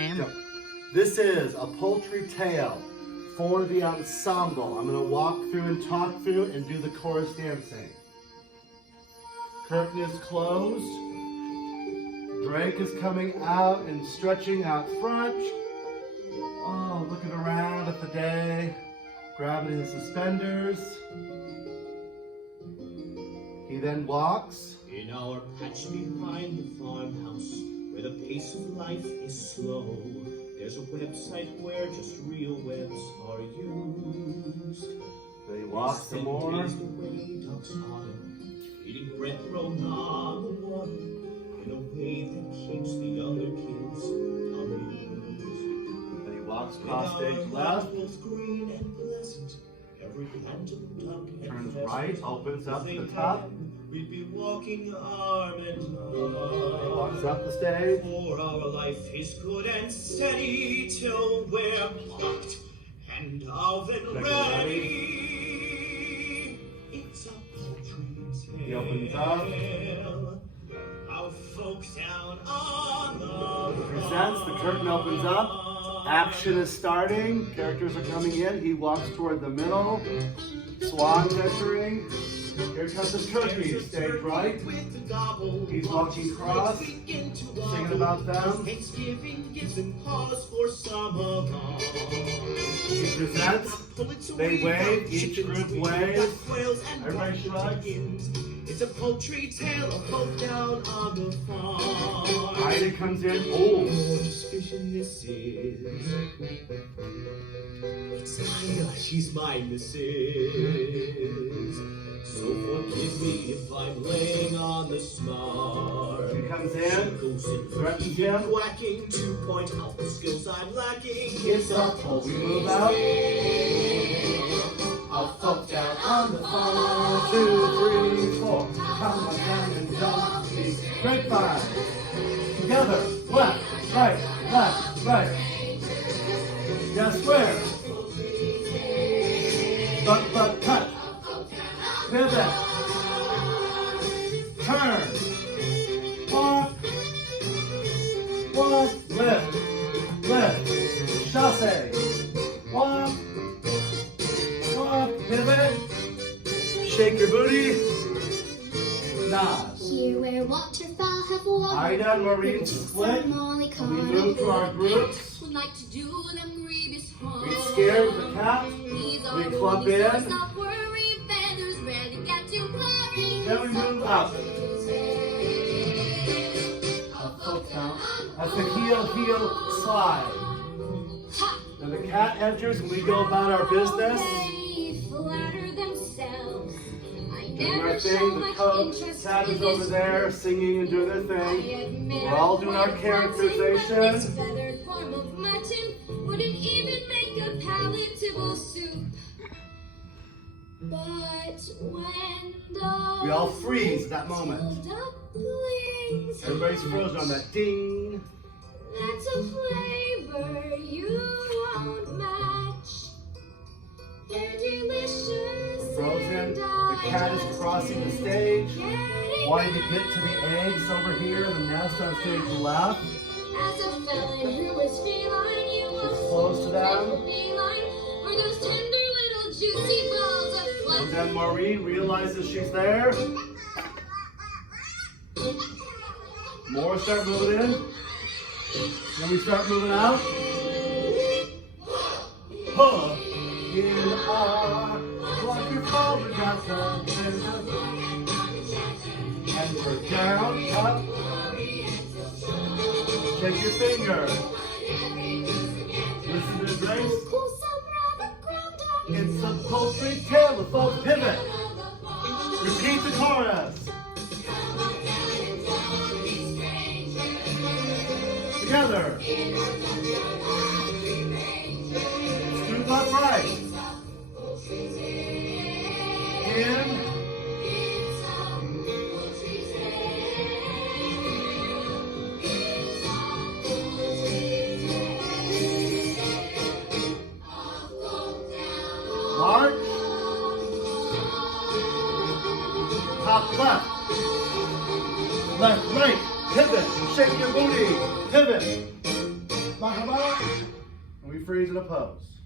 I am. Go. This is a poultry tale for the ensemble. I'm going to walk through and talk through and do the chorus dancing. Curtain is closed. Drake is coming out and stretching out front. Oh, looking around at the day, grabbing his suspenders. He then walks. In our patch behind the farmhouse, where the pace of life is slow, there's a website where just real webs are used. Then he walks some more. Days away, ducks autumn, eating bread thrown on the water, in a way that keeps the other kids amused. Then he walks across stage left. Was green and pleasant. Every plant and duck and Turns pheasant, right, opens up if to they the top. had, we'd be walking arm in He arm. walks up the stage. For our life is good and steady till we're plucked and oven ready. It's a poultry tale. He opens up. Our folks down on the He presents, the curtain opens up. Action is starting. Characters are coming in. He walks toward the middle. Swans entering. Here comes the turkey. Stage right. He's walking across, singing about them. Thanksgiving gives him cause for some of us. He presents. They wave. Each group waves. Everybody shrugs. It's a poultry tale of folk down on the farm. Ida comes in. Oh. Suspicion this is. It's Ida, she's my missus. So forgive me if I'm laying on the smart. He comes She in. goes in Threatens him. whacking to point out the skills I'm lacking. It's up. Oh, we move out. I'll folk down on the farm. 1, 2, 3, 4. Come on down and jump. Grapevine. Together. Left, right, left, right. Yes, where? But, cut. Pivot. Turn. Walk. Walk. Lift. Lift. Chasse. Walk. Walk. Pivot. Shake your booty. Nod. Here where waterfowl have water, Ida and Maureen split. We move to our groups. would like to do them grievous harm. We scare the cat. These are We the clump woodies, so in. stop worry, feathers rarely get too blurry. Then we move up. That's the heel slide. Then the cat enters and we go about our business. They flatter themselves. I Doing never our show thing. The much interest cat in is over this there singing and doing their I thing. admit We're all I doing our like characterization. mutton, but this feathered form of mutton wouldn't even make a palatable soup. But when those We all freeze at that moment. ducklings Everybody's frozen on that ding. that's a flavor you won't match. They're delicious. Frozen. and The I cat is just crossing the can't stage. get Wanting to enough. get to the eggs over here, the nest on stage left. As a felon who is feline, you will It's close to them. beeline for those tender little juicy balls of And flesh. then Maureen realizes she's there. More start moving in. Then we start moving out. Huh. You are like your father got some and we're down, up. Shake your finger. Listen to the grace. It's a poultry tale with folks pivot. Repeat the chorus. Together. Scoop up right. In. March. Top left. Left, right. Pivot. Shake your booty. Pivot. Bahaba. And we freeze in a pose.